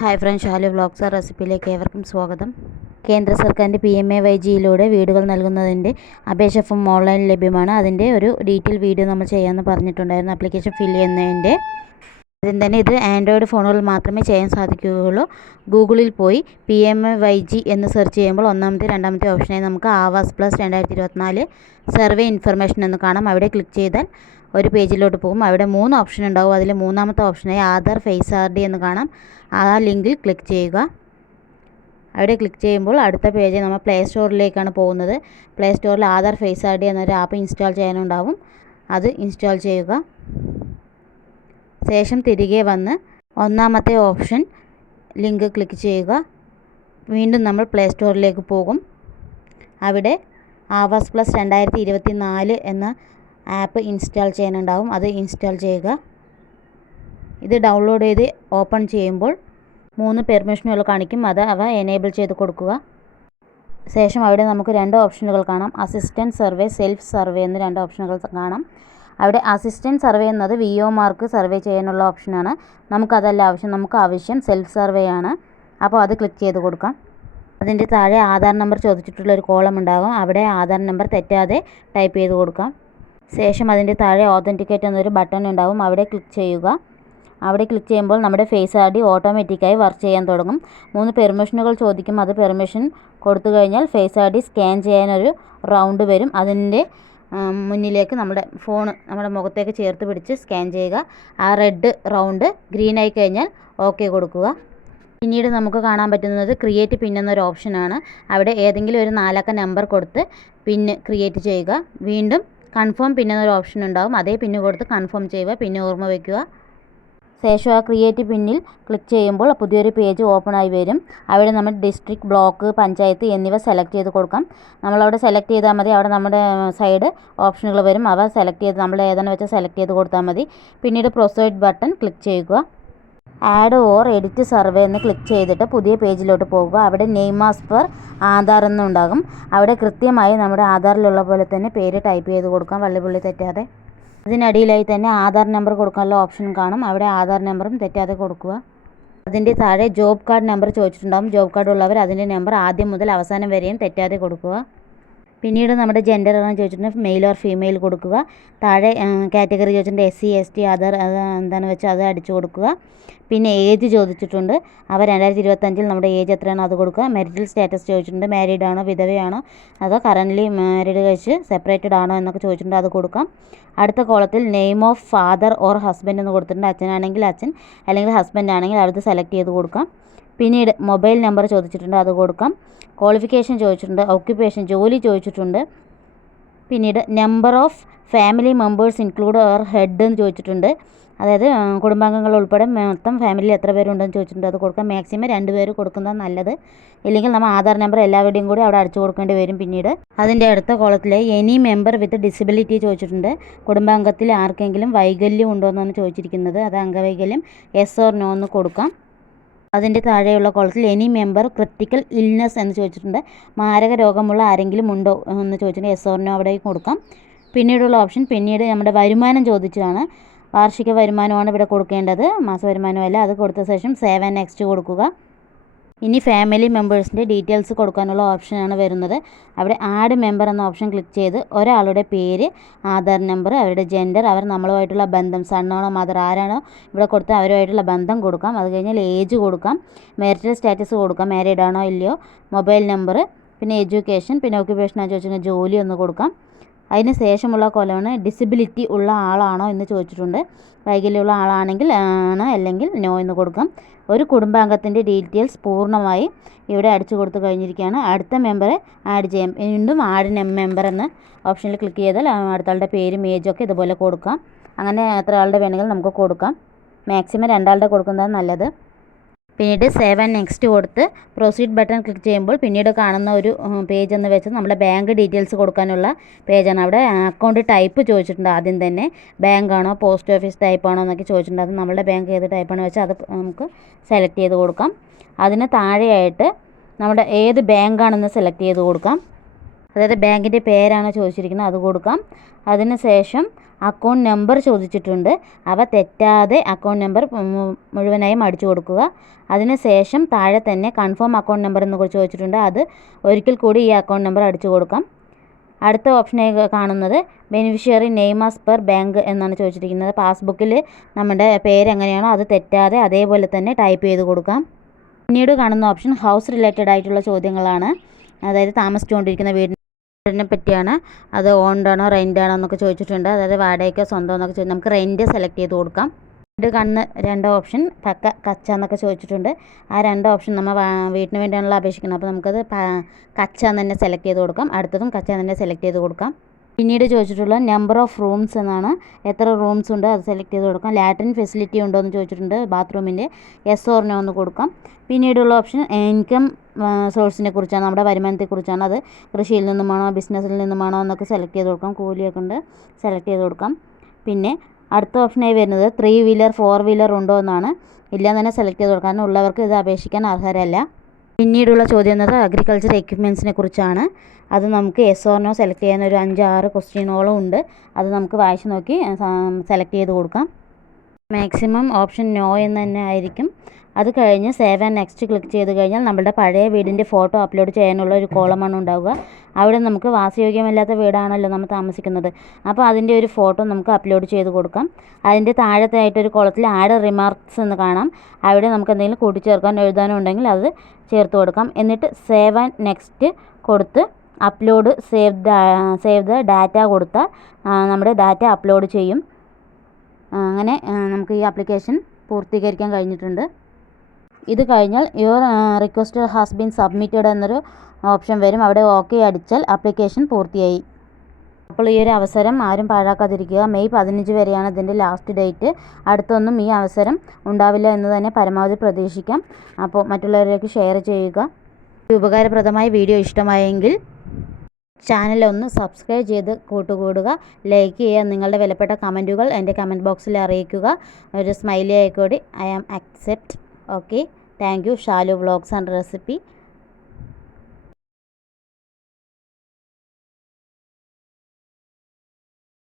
Hi friends, Shalu vlogs റെസിപ്പിയിലേക്ക് ഏവർക്കും സ്വാഗതം. കേന്ദ്ര സർക്കാരിൻ്റെ PMAYGയിലൂടെ വീടുകൾ നൽകുന്നതിൻ്റെ അപേക്ഷ ഫോം ഓൺലൈനിൽ ലഭ്യമാണ്. അതിൻ്റെ ഒരു ഡീറ്റെയിൽ വീഡിയോ നമ്മൾ ചെയ്യാമെന്ന് പറഞ്ഞിട്ടുണ്ടായിരുന്നു. ആപ്ലിക്കേഷൻ ഫില്ല് ചെയ്യുന്നതിൻ്റെ ആദ്യം തന്നെ ഇത് ആൻഡ്രോയിഡ് ഫോണുകളിൽ മാത്രമേ ചെയ്യാൻ സാധിക്കുകയുള്ളൂ. ഗൂഗിളിൽ പോയി PMAYG എന്ന് സെർച്ച് ചെയ്യുമ്പോൾ ഒന്നാമത്തെ രണ്ടാമത്തെ ഓപ്ഷനായി നമുക്ക് ആവാസ് പ്ലസ് 2024 സർവേ ഇൻഫർമേഷൻ എന്ന് കാണാം. അവിടെ ക്ലിക്ക് ചെയ്താൽ ഒരു പേജിലോട്ട് പോകും. അവിടെ 3 ഓപ്ഷൻ ഉണ്ടാവും. അതിൽ മൂന്നാമത്തെ ഓപ്ഷനായി ആധാർ ഫേസ് ID എന്ന് കാണാം. ആ ലിങ്കിൽ ക്ലിക്ക് ചെയ്യുക. അവിടെ ക്ലിക്ക് ചെയ്യുമ്പോൾ അടുത്ത പേജ് നമ്മൾ പ്ലേ സ്റ്റോറിലേക്കാണ് പോകുന്നത്. പ്ലേ സ്റ്റോറിൽ ആധാർ ഫേസ് ID എന്നൊരു ആപ്പ് ഇൻസ്റ്റാൾ ചെയ്യാനുണ്ടാവും. അത് ഇൻസ്റ്റാൾ ചെയ്യുക. ശേഷം തിരികെ വന്ന് ഒന്നാമത്തെ ഓപ്ഷൻ ലിങ്ക് ക്ലിക്ക് ചെയ്യുക. വീണ്ടും നമ്മൾ പ്ലേ സ്റ്റോറിലേക്ക് പോകും. അവിടെ ആവാസ് പ്ലസ് 2024 എന്ന ആപ്പ് ഇൻസ്റ്റാൾ ചെയ്യാനുണ്ടാവും. അത് ഇൻസ്റ്റാൾ ചെയ്യുക. ഇത് ഡൗൺലോഡ് ചെയ്ത് ഓപ്പൺ ചെയ്യുമ്പോൾ 3 പെർമിഷനുകൾ കാണിക്കും. അവ എനേബിൾ ചെയ്ത് കൊടുക്കുക. ശേഷം അവിടെ നമുക്ക് 2 ഓപ്ഷനുകൾ കാണാം. അസിസ്റ്റൻറ്റ് സർവേ, സെൽഫ് സർവേ എന്ന് 2 ഓപ്ഷനുകൾ കാണാം. അവിടെ അസിസ്റ്റൻറ്റ് സർവേ എന്നത് VOമാർക്ക് സർവേ ചെയ്യാനുള്ള ഓപ്ഷനാണ്. നമുക്കതല്ല ആവശ്യം. നമുക്ക് ആവശ്യം സെൽഫ് സർവേ ആണ്. അപ്പോൾ അത് ക്ലിക്ക് ചെയ്ത് കൊടുക്കാം. അതിൻ്റെ താഴെ ആധാർ നമ്പർ ചോദിച്ചിട്ടുള്ളൊരു കോളം ഉണ്ടാകും. അവിടെ ആധാർ നമ്പർ തെറ്റാതെ ടൈപ്പ് ചെയ്ത് കൊടുക്കാം. ശേഷം അതിൻ്റെ താഴെ ഓതൻറ്റിക്കേറ്റ് എന്നൊരു ബട്ടൺ ഉണ്ടാകും. അവിടെ ക്ലിക്ക് ചെയ്യുക. അവിടെ ക്ലിക്ക് ചെയ്യുമ്പോൾ നമ്മുടെ ഫേസ് ID ഓട്ടോമാറ്റിക്കായി വർക്ക് ചെയ്യാൻ തുടങ്ങും. 3 പെർമിഷനുകൾ ചോദിക്കും. അത് പെർമിഷൻ കൊടുത്തു കഴിഞ്ഞാൽ ഫേസ് ID സ്കാൻ ചെയ്യാനൊരു റൗണ്ട് വരും. അതിൻ്റെ മുന്നിലേക്ക് നമ്മുടെ ഫോൺ നമ്മുടെ മുഖത്തേക്ക് ചേർത്ത് പിടിച്ച് സ്കാൻ ചെയ്യുക. ആ റെഡ് റൗണ്ട് ഗ്രീൻ ആയി കഴിഞ്ഞാൽ ഓക്കെ കൊടുക്കുക. പിന്നീട് നമുക്ക് കാണാൻ പറ്റുന്നത് ക്രിയേറ്റ് പിൻ എന്നൊരു ഓപ്ഷനാണ്. അവിടെ ഏതെങ്കിലും ഒരു 4 അക്ക നമ്പർ കൊടുത്ത് പിന്ന് ക്രിയേറ്റ് ചെയ്യുക. വീണ്ടും കൺഫേം പിൻ എന്നൊരു ഓപ്ഷൻ ഉണ്ടാകും. അതേ പിന്ന് കൊടുത്ത് കൺഫേം ചെയ്യുക. പിന്നെ ഓർമ്മ വയ്ക്കുക. ശേഷം ആ ക്രിയേറ്റ് പിന്നിൽ ക്ലിക്ക് ചെയ്യുമ്പോൾ പുതിയൊരു പേജ് ഓപ്പൺ ആയി വരും. അവിടെ നമ്മൾ ഡിസ്ട്രിക്ട്, ബ്ലോക്ക്, പഞ്ചായത്ത് എന്നിവ സെലക്ട് ചെയ്ത് കൊടുക്കാം. നമ്മളവിടെ സെലക്ട് ചെയ്താൽ മതി. അവിടെ നമ്മുടെ സൈഡ് ഓപ്ഷനുകൾ വരും. അവ സെലക്ട് ചെയ്ത് നമ്മൾ ഏതാണ് വെച്ചാൽ സെലക്ട് ചെയ്ത് കൊടുത്താൽ മതി. പിന്നീട് പ്രൊസീഡ് ബട്ടൺ ക്ലിക്ക് ചെയ്യുക. ആഡ് ഓർ എഡിറ്റ് സർവേ എന്ന് ക്ലിക്ക് ചെയ്തിട്ട് പുതിയ പേജിലോട്ട് പോകുക. അവിടെ നെയിം ആസ് പെർ ആധാർ എന്നുണ്ടാകും. അവിടെ കൃത്യമായി നമ്മുടെ ആധാറിലുള്ള പോലെ തന്നെ പേര് ടൈപ്പ് ചെയ്ത് കൊടുക്കാം, വള്ളിപുള്ളി തെറ്റാതെ. അതിനടിയിലായി തന്നെ ആധാർ നമ്പർ കൊടുക്കാനുള്ള ഓപ്ഷൻ കാണും. അവിടെ ആധാർ നമ്പറും തെറ്റാതെ കൊടുക്കുക. അതിൻ്റെ താഴെ ജോബ് കാർഡ് നമ്പർ ചോദിച്ചിട്ടുണ്ടാകും. ജോബ് കാർഡ് ഉള്ളവർ അതിൻ്റെ നമ്പർ ആദ്യം മുതൽ അവസാനം വരെയും തെറ്റാതെ കൊടുക്കുക. പിന്നീട് നമ്മുടെ ജെൻഡർ ആണ് ചോദിച്ചിട്ടുണ്ടെങ്കിൽ മെയിൽ ഓർ ഫീമെയിൽ കൊടുക്കുക. താഴെ കാറ്റഗറി ചോദിച്ചിട്ടുണ്ട് SC ST അതർ എന്താണെന്ന് വെച്ചാൽ അത് അടിച്ചു കൊടുക്കുക. പിന്നെ ഏജ് ചോദിച്ചിട്ടുണ്ട്. അവ 2025 നമ്മുടെ ഏജ് എത്രയാണോ അത് കൊടുക്കുക. മെറിറ്റൽ സ്റ്റാറ്റസ് ചോദിച്ചിട്ടുണ്ട്. മാരീഡ് ആണോ, വിധവയാണോ, അതോ കറൻ്റ്ലി മാരീഡ് കഴിച്ച് സെപ്പറേറ്റഡ് ആണോ എന്നൊക്കെ ചോദിച്ചിട്ടുണ്ട്. അത് കൊടുക്കാം. അടുത്ത കോളത്തിൽ name of father or husband എന്ന് കൊടുത്തിട്ടുണ്ട്. അച്ഛനാണെങ്കിൽ അച്ഛൻ, അല്ലെങ്കിൽ ഹസ്ബൻഡ് ആണെങ്കിൽ അത് സെലക്ട് ചെയ്ത് കൊടുക്കാം. പിന്നീട് മൊബൈൽ നമ്പർ ചോദിച്ചിട്ടുണ്ട്. അത് കൊടുക്കാം. ക്വാളിഫിക്കേഷൻ ചോദിച്ചിട്ടുണ്ട്. ഓക്യുപ്പേഷൻ, ജോലി ചോദിച്ചിട്ടുണ്ട്. പിന്നീട് number of family members include or head എന്ന് ചോദിച്ചിട്ടുണ്ട്. അതായത് കുടുംബാംഗങ്ങൾ ഉൾപ്പെടെ മൊത്തം ഫാമിലിയിൽ എത്ര പേരുണ്ടെന്ന് ചോദിച്ചിട്ടുണ്ട്. അത് കൊടുക്കാം. മാക്സിമം 2 പേര് കൊടുക്കുന്നത് നല്ലത്. ഇല്ലെങ്കിൽ നമ്മൾ ആധാർ നമ്പർ എല്ലാവരുടെയും കൂടി അവിടെ അടിച്ചു കൊടുക്കേണ്ടി വരും. പിന്നീട് അതിൻ്റെ അടുത്ത കോളത്തിൽ എനി മെമ്പർ വിത്ത് ഡിസബിലിറ്റി ചോദിച്ചിട്ടുണ്ട്. കുടുംബാംഗത്തിൽ ആർക്കെങ്കിലും വൈകല്യം ഉണ്ടോ എന്നാണ് ചോദിച്ചിരിക്കുന്നത്. അത് അംഗവൈകല്യം യെസ് ഓർ നോ എന്ന് കൊടുക്കാം. അതിൻ്റെ താഴെയുള്ള കോളത്തിൽ എനി മെമ്പർ ക്രിട്ടിക്കൽ ഇൽനെസ് എന്ന് ചോദിച്ചിട്ടുണ്ട്. മാരക രോഗമുള്ള ആരെങ്കിലും ഉണ്ടോ എന്ന് ചോദിച്ചിട്ടുണ്ട്. യെസ് ഓർ നോ അവിടെ കൊടുക്കാം. പിന്നീടുള്ള ഓപ്ഷൻ പിന്നീട് നമ്മുടെ വരുമാനം ചോദിച്ചതാണ്. വാർഷിക വരുമാനമാണ് ഇവിടെ കൊടുക്കേണ്ടത്, മാസ വരുമാനമല്ല. അത് കൊടുത്ത ശേഷം സേവ് ആൻഡ് നെക്സ്റ്റ് കൊടുക്കുക. ഇനി ഫാമിലി മെമ്പേഴ്സിൻ്റെ ഡീറ്റെയിൽസ് കൊടുക്കാനുള്ള ഓപ്ഷനാണ് വരുന്നത്. അവിടെ ആഡ് മെമ്പർ എന്ന ഓപ്ഷൻ ക്ലിക്ക് ചെയ്ത് ഒരാളുടെ പേര്, ആധാർ നമ്പർ, അവരുടെ ജെൻഡർ, അവർ നമ്മളുമായിട്ടുള്ള ബന്ധം, സണ്ണാണോ മദർ ആരാണോ ഇവിടെ കൊടുത്ത് അവരുമായിട്ടുള്ള ബന്ധം കൊടുക്കാം. അത് കഴിഞ്ഞാൽ ഏജ് കൊടുക്കാം. മാരിറ്റൽ സ്റ്റാറ്റസ് കൊടുക്കാം, മാരീഡ് ആണോ ഇല്ലയോ, മൊബൈൽ നമ്പർ, പിന്നെ എഡ്യൂക്കേഷൻ, പിന്നെ ഓക്യുപ്പേഷൻ ആണെന്ന് ചോദിച്ചാൽ ജോലി ഒന്ന് കൊടുക്കാം. അതിന് ശേഷമുള്ള കോലമാണ് ഡിസബിലിറ്റി ഉള്ള ആളാണോ എന്ന് ചോദിച്ചിട്ടുണ്ട്. വൈകല്യമുള്ള ആളാണെങ്കിൽ ആണ്, അല്ലെങ്കിൽ നോ എന്ന് കൊടുക്കാം. ഒരു കുടുംബാംഗത്തിൻ്റെ ഡീറ്റെയിൽസ് പൂർണ്ണമായി ഇവിടെ അടിച്ചു കൊടുത്തു കഴിഞ്ഞിരിക്കുകയാണ്. അടുത്ത മെമ്പറെ ആഡ് ചെയ്യാം. വീണ്ടും ആഡ് മെമ്പർ എന്ന ഓപ്ഷനിൽ ക്ലിക്ക് ചെയ്താൽ അടുത്ത ആളുടെ പേരും ഏജൊക്കെ ഇതുപോലെ കൊടുക്കാം. അങ്ങനെ എത്ര ആളുടെ വേണമെങ്കിലും നമുക്ക് കൊടുക്കാം. മാക്സിമം 2 ആളുടെ കൊടുക്കുന്നതാണ് നല്ലത്. പിന്നീട് സേവ് ആൻഡ് നെക്സ്റ്റ് കൊടുത്ത് പ്രൊസീഡ് ബട്ടൺ ക്ലിക്ക് ചെയ്യുമ്പോൾ പിന്നീട് കാണുന്ന ഒരു പേജ് എന്ന് വെച്ചാൽ നമ്മുടെ ബാങ്ക് ഡീറ്റെയിൽസ് കൊടുക്കാനുള്ള പേജാണ്. അവിടെ അക്കൗണ്ട് ടൈപ്പ് ചോദിച്ചിട്ടുണ്ട്. ആദ്യം തന്നെ ബാങ്ക് ആണോ, പോസ്റ്റ് ഓഫീസ് ടൈപ്പ് ആണോ എന്നൊക്കെ ചോദിച്ചിട്ടുണ്ട്. അത് നമ്മുടെ ബാങ്ക് ഏത് ടൈപ്പാണെന്ന് വെച്ചാൽ അത് നമുക്ക് സെലക്ട് ചെയ്ത് കൊടുക്കാം. അതിന് താഴെയായിട്ട് നമ്മുടെ ഏത് ബാങ്കാണെന്ന് സെലക്ട് ചെയ്ത് കൊടുക്കാം. അതായത് ബാങ്കിൻ്റെ പേരാണോ ചോദിച്ചിരിക്കുന്നത് അത് കൊടുക്കാം. അതിന് ശേഷം അക്കൗണ്ട് നമ്പർ ചോദിച്ചിട്ടുണ്ട്. അവ തെറ്റാതെ അക്കൗണ്ട് നമ്പർ മുഴുവനായും അടിച്ചു കൊടുക്കുക. അതിനുശേഷം താഴെ തന്നെ കൺഫേം അക്കൗണ്ട് നമ്പർ എന്ന് ചോദിച്ചിട്ടുണ്ട്. അത് ഒരിക്കൽ കൂടി ഈ അക്കൗണ്ട് നമ്പർ അടിച്ചു കൊടുക്കാം. അടുത്ത ഓപ്ഷനായി കാണുന്നത് beneficiary name as per bank എന്നാണ് ചോദിച്ചിരിക്കുന്നത്. പാസ്ബുക്കിൽ നമ്മുടെ പേര് എങ്ങനെയാണോ അത് തെറ്റാതെ അതേപോലെ തന്നെ ടൈപ്പ് ചെയ്ത് കൊടുക്കാം. പിന്നീട് കാണുന്ന ഓപ്ഷൻ ഹൗസ് റിലേറ്റഡ് ആയിട്ടുള്ള ചോദ്യങ്ങളാണ്. അതായത് താമസിച്ചുകൊണ്ടിരിക്കുന്ന വീടിനെ പറ്റിയാണ്. അത് ഓൺഡ് ആണോ റെൻ്റ് ആണോ എന്നൊക്കെ ചോദിച്ചിട്ടുണ്ട്. അതായത് വാടകയ്ക്കോ സ്വന്തം എന്നൊക്കെ നമുക്ക് റെൻ്റ് സെലക്ട് ചെയ്ത് കൊടുക്കാം. ഇത് കാണുന്ന 2 ഓപ്ഷൻ പക്ക കച്ച എന്നൊക്കെ ചോദിച്ചിട്ടുണ്ട്. ആ 2 ഓപ്ഷൻ നമ്മൾ വീട്ടിന് വേണ്ടിയാണല്ലോ അപേക്ഷിക്കുന്നത്. അപ്പോൾ നമുക്കത് കച്ച എന്ന് തന്നെ സെലക്ട് ചെയ്ത് കൊടുക്കാം. അടുത്തതും കച്ച എന്ന് തന്നെ സെലക്ട് ചെയ്ത് കൊടുക്കാം. പിന്നീട് ചോദിച്ചിട്ടുള്ള നമ്പർ ഓഫ് റൂംസ് എന്നാണ്. എത്ര റൂംസ് ഉണ്ട് അത് സെലക്ട് ചെയ്ത് കൊടുക്കാം. ലാട്രിൻ ഫെസിലിറ്റി ഉണ്ടോ എന്ന് ചോദിച്ചിട്ടുണ്ട്. ബാത്റൂമിൻ്റെ യെസ് ഓർ നോ എന്ന് കൊടുക്കാം. പിന്നീടുള്ള ഓപ്ഷൻ ഇൻകം സോഴ്സിനെ കുറിച്ചാണ്, നമ്മുടെ വരുമാനത്തെക്കുറിച്ചാണ്. അത് കൃഷിയിൽ നിന്നുമാണോ ബിസിനസ്സിൽ നിന്നുമാണോ എന്നൊക്കെ സെലക്ട് ചെയ്ത് കൊടുക്കാം. കൂലിയൊക്കെ ഉണ്ട് സെലക്ട് ചെയ്ത് കൊടുക്കാം. പിന്നെ അടുത്ത ഓപ്ഷനായി വരുന്നത് 3 വീലർ 4 വീലർ ഉണ്ടോ എന്നാണ്. ഇല്ലാന്ന് തന്നെ സെലക്ട് ചെയ്ത് കൊടുക്കാം. ഉള്ളവർക്ക് ഇത് അപേക്ഷിക്കാൻ അർഹരല്ല. പിന്നീടുള്ള ചോദ്യം എന്നത് അഗ്രികൾച്ചർ എക്യുപ്മെൻറ്റ്സിനെ കുറിച്ചാണ്. അത് നമുക്ക് യെസ് ഓർ നോ സെലക്ട് ചെയ്യാൻ ഒരു 5-6 ക്വസ്റ്റ്യനോളം ഉണ്ട്. അത് നമുക്ക് വായിച്ച് നോക്കി സെലക്ട് ചെയ്ത് കൊടുക്കാം. മാക്സിമം ഓപ്ഷൻ നോ എന്ന് തന്നെ ആയിരിക്കും. അത് കഴിഞ്ഞ് സേവ് ആൻഡ് നെക്സ്റ്റ് ക്ലിക്ക് ചെയ്ത് കഴിഞ്ഞാൽ നമ്മുടെ പഴയ വീടിൻ്റെ ഫോട്ടോ അപ്ലോഡ് ചെയ്യാനുള്ള ഒരു കോളമാണ് ഉണ്ടാവുക. അവിടെ നമുക്ക് വാസയോഗ്യമല്ലാത്ത വീടാണല്ലോ നമ്മൾ താമസിക്കുന്നത്. അപ്പോൾ അതിൻ്റെ ഒരു ഫോട്ടോ നമുക്ക് അപ്ലോഡ് ചെയ്ത് കൊടുക്കാം. അതിൻ്റെ താഴത്തായിട്ടൊരു കോളത്തിൽ ആഡ് റിമാർക്സ് എന്ന് കാണാം. അവിടെ നമുക്ക് എന്തെങ്കിലും കൂട്ടിച്ചേർക്കാൻ എഴുതാനോ ഉണ്ടെങ്കിൽ അത് ചേർത്ത് കൊടുക്കാം. എന്നിട്ട് സേവ് ആൻഡ് നെക്സ്റ്റ് കൊടുത്ത് അപ്ലോഡ് സേവ് ദ ഡാറ്റ കൊടുത്താൽ നമ്മുടെ ഡാറ്റ അപ്ലോഡ് ചെയ്യും. അങ്ങനെ നമുക്ക് ഈ ആപ്ലിക്കേഷൻ പൂർത്തീകരിക്കാൻ കഴിഞ്ഞിട്ടുണ്ട്. ഇത് കഴിഞ്ഞാൽ your request has been submitted എന്നൊരു ഓപ്ഷൻ വരും. അവിടെ ഓക്കെ അടിച്ചാൽ ആപ്ലിക്കേഷൻ പൂർത്തിയായി. അപ്പോൾ ഈ ഒരു അവസരം ആരും പാഴാക്കാതിരിക്കുക. മെയ് 15 വരെയാണ് ഇതിൻ്റെ ലാസ്റ്റ് ഡേറ്റ്. അടുത്തൊന്നും ഈ അവസരം ഉണ്ടാവില്ല എന്ന് തന്നെ പരമാവധി പ്രതീക്ഷിക്കാം. അപ്പോൾ മറ്റുള്ളവരിലേക്ക് ഷെയർ ചെയ്യുക. ഉപകാരപ്രദമായ വീഡിയോ ഇഷ്ടമായെങ്കിൽ ചാനൽ ഒന്ന് സബ്സ്ക്രൈബ് ചെയ്ത് കൂട്ടുകൂടുക. ലൈക്ക് ചെയ്യുക. നിങ്ങളുടെ വിലപ്പെട്ട കമൻറ്റുകൾ എൻ്റെ കമൻറ്റ് ബോക്സിൽ അറിയിക്കുക. ഒരു സ്മൈലി ആയിക്കോട്ടെ. I am accept. Okay, thank you. Shalu vlogs and recipe.